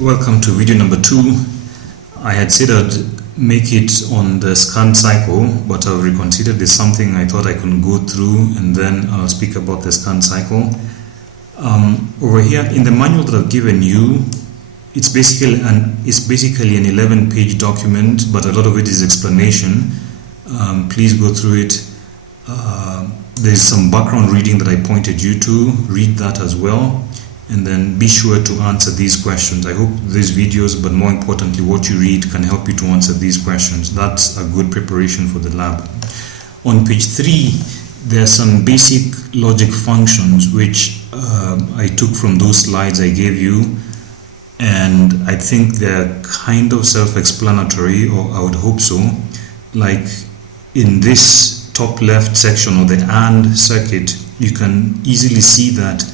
Welcome to video number 2. I had said I'd make it on the scan cycle, but I've reconsidered. There's something I thought I could go through and then I'll speak about the scan cycle. Over here in the manual that I've given you, it's basically an 11-page document, but a lot of it is explanation. Please go through it. There's some background reading that I pointed you to. Read that as well, and then be sure to answer these questions. I hope these videos, but more importantly what you read, can help you to answer these questions. That's a good preparation for the lab. On page 3 there are some basic logic functions which I took from those slides I gave you, and I think they're kind of self-explanatory, or I would hope so. Like in this top left section, or the AND circuit, you can easily see that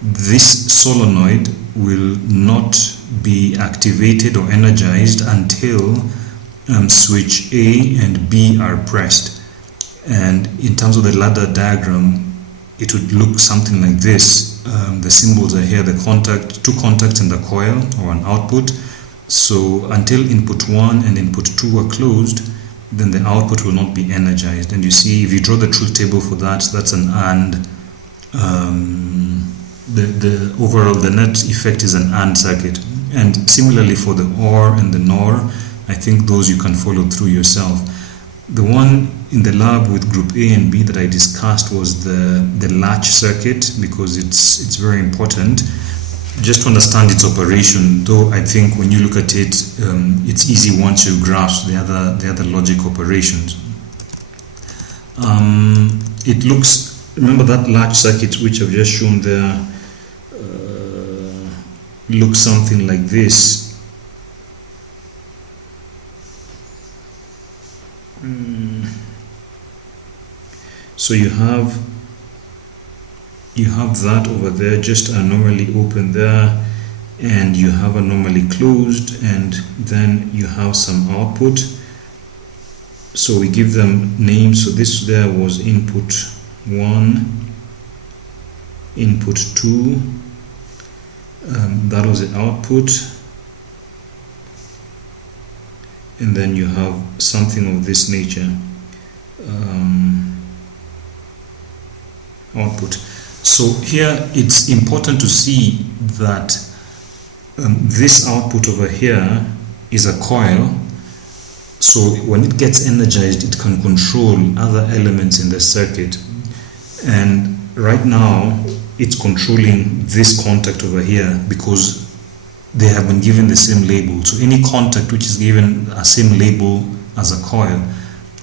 this solenoid will not be activated or energized until switch A and B are pressed. And in terms of the ladder diagram, it would look something like this. The symbols are here, the contact, 2 contacts and a coil or an output. So until input 1 and input 2 are closed, then the output will not be energized. And you see, if you draw the truth table for that, that's an AND. The overall, the net effect is an AND circuit. And similarly for the OR and the NOR, I think those you can follow through yourself. The one in the lab with group A and B that I discussed was the latch circuit, because it's very important just to understand its operation, though I think when you look at it, it's easy once you grasp the other logic operations. It looks, remember that latch circuit which I've just shown there, looks something like this. So you have that over there, just a normally open there, and you have a normally closed, and then you have some output. So we give them names. So this there was input 1, input 2, that was the output, and then you have something of this nature, output. So here it's important to see that this output over here is a coil. So when it gets energized, it can control other elements in the circuit. And right now it's controlling this contact over here because they have been given the same label. So any contact which is given a same label as a coil,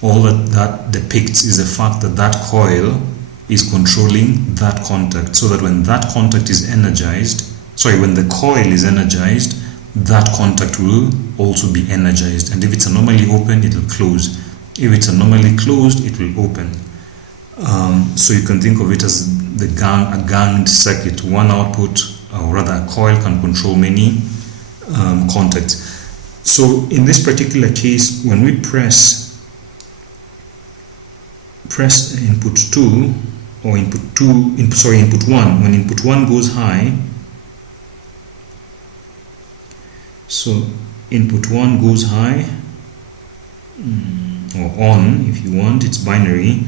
all that depicts is the fact that that coil is controlling that contact, so that when that contact is energized, when the coil is energized, that contact will also be energized. And if it's normally open, it will close. If it's normally closed, it will open. So you can think of it as a ganged circuit. One output, or rather a coil, can control many contacts. So in this particular case, when we press input 2 or input 1, when input 1 goes high, so input 1 goes high, or on if you want, it's binary.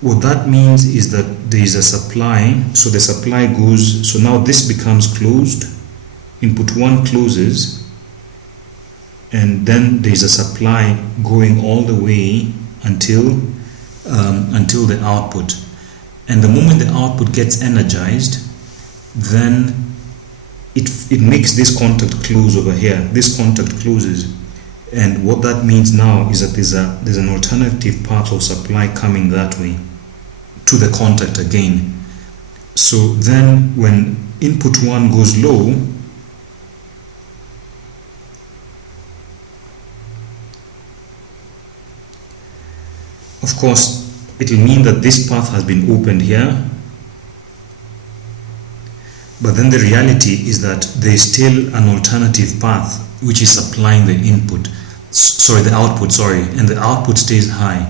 What that means is that there is a supply, so the supply goes, so now this becomes closed, input 1 closes, and then there is a supply going all the way until the output. And the moment the output gets energized, then it makes this contact close over here. This contact closes, and what that means now is that there's an alternative path of supply coming that way to the contact again. So then when input 1 goes low, of course it will mean that this path has been opened here, but then the reality is that there is still an alternative path which is supplying the output, and the output stays high.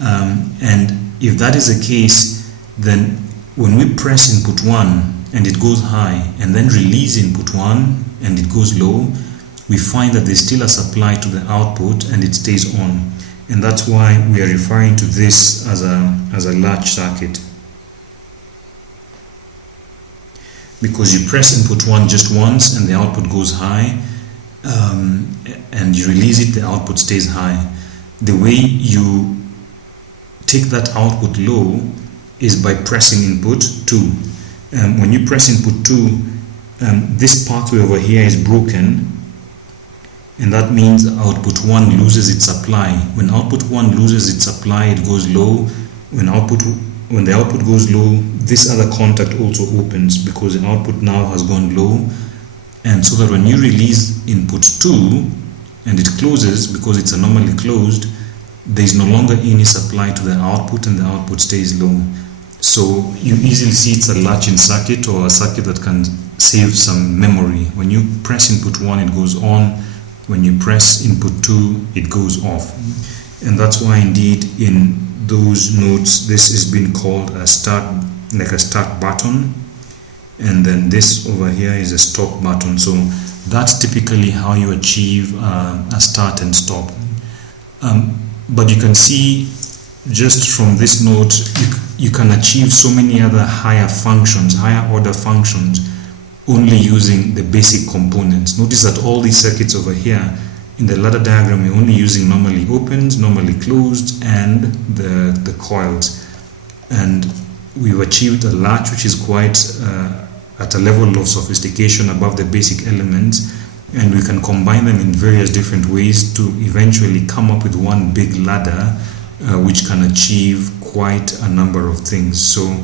And if that is the case, then when we press input 1 and it goes high, and then release input 1 and it goes low, we find that there's still a supply to the output and it stays on. And that's why we are referring to this as a latch circuit. Because you press input 1 just once and the output goes high, and you release it, the output stays high. The way you take that output low is by pressing input 2. When you press input 2, this pathway over here is broken, and that means output 1 loses its supply. When output 1 loses its supply, it goes low. When the output goes low, this other contact also opens because the output now has gone low, and so that when you release input 2 and it closes, because it's anomaly closed, there is no longer any supply to the output and the output stays low. So you easily see it's a latch-in circuit, or a circuit that can save some memory. When you press input 1, it goes on. When you press input 2, it goes off. And that's why indeed in those notes this is being called a start, like a start button, and then this over here is a stop button. So that's typically how you achieve a start and stop. But you can see just from this note you can achieve so many other higher functions, higher order functions, only using the basic components. Notice that all these circuits over here in the ladder diagram, we're only using normally opened, normally closed, and the coils. And we've achieved a latch which is quite at a level of sophistication above the basic elements, and we can combine them in various different ways to eventually come up with one big ladder which can achieve quite a number of things. So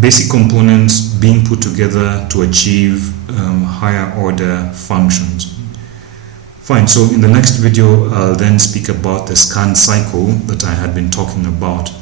basic components being put together to achieve higher order functions. Fine, so in the next video I'll then speak about the scan cycle that I had been talking about.